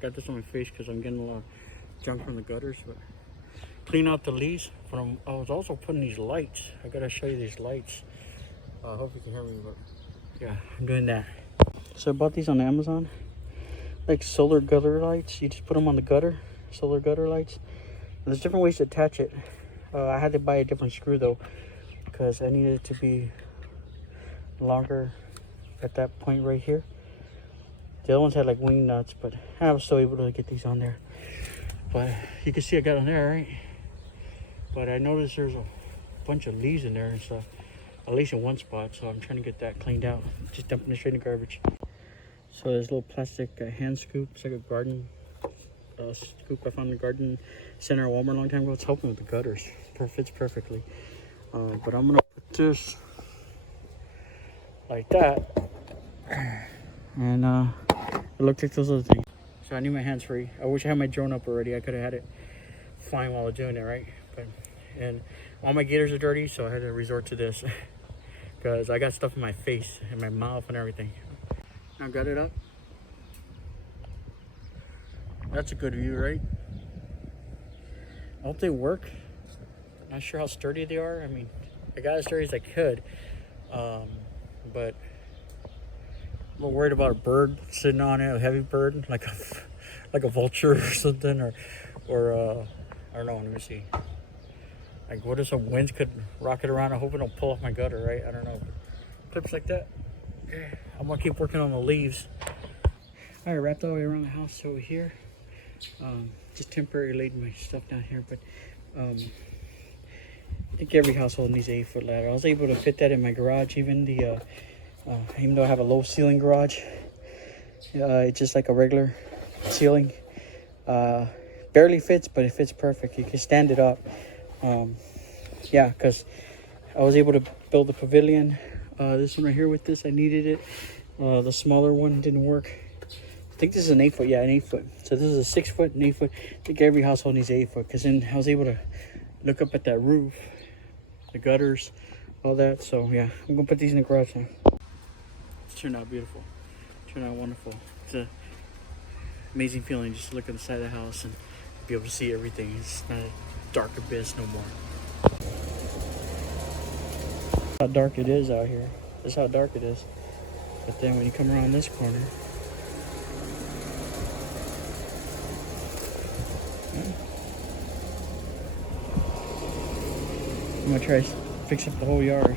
got this on my face because I'm getting a lot of junk from the gutters. But clean out the leaves. But I was also putting these lights. I gotta show you these lights. I hope you can hear me, but yeah, I'm doing that. So I bought these on Amazon, like solar gutter lights. You just put them on the gutter, solar gutter lights. And there's different ways to attach it. I had to buy a different screw though, because I needed it to be longer at that point right here. The other ones had like wing nuts, but I was still able to get these on there. But you can see I got on there, right? But I noticed there's a bunch of leaves in there and stuff, at least in one spot. So I'm trying to get that cleaned out, just dumping it straight in the garbage. So there's a little plastic hand scoop. It's like a garden scoop I found in the garden center at Walmart a long time ago. It's helping with the gutters. It fits perfectly. But I'm gonna put this like that, and it looks like those other things. So I need my hands free. I wish I had my drone up already. I could have had it flying while I was doing it, right? And all my gaiters are dirty, so I had to resort to this because I got stuff in my face and my mouth and everything. Now got it up. That's a good view, right? I hope they work. Not sure how sturdy they are. I mean, I got as sturdy as I could, but I'm a little worried about a bird sitting on it, a heavy bird, like a vulture or something, or I don't know. Let me see. Like, what if some winds could rock it around? I hope it don't pull off my gutter, right? I don't know. Clips like that. I'm gonna keep working on the leaves. All right, wrapped all the way around the house over here. Just temporarily laid my stuff down here, but I think every household needs an 8-foot ladder. I was able to fit that in my garage, even though I have a low ceiling garage. It's just like a regular ceiling. Barely fits, but it fits perfect. You can stand it up. Yeah, because I was able to build a pavilion. This one right here with this, I needed it. The smaller one didn't work. I think this is an 8-foot. Yeah, an 8-foot. So this is a 6-foot, an 8-foot. I think every household needs an 8-foot, because then I was able to look up at that roof, the gutters, all that. So yeah, I'm gonna put these in the garage now. It's turned out beautiful. Turned out wonderful. It's an amazing feeling just to look at the side of the house and be able to see everything. It's not a dark abyss no more. How dark it is out here. That's how dark it is. But then when you come around this corner, I'm gonna try to fix up the whole yard.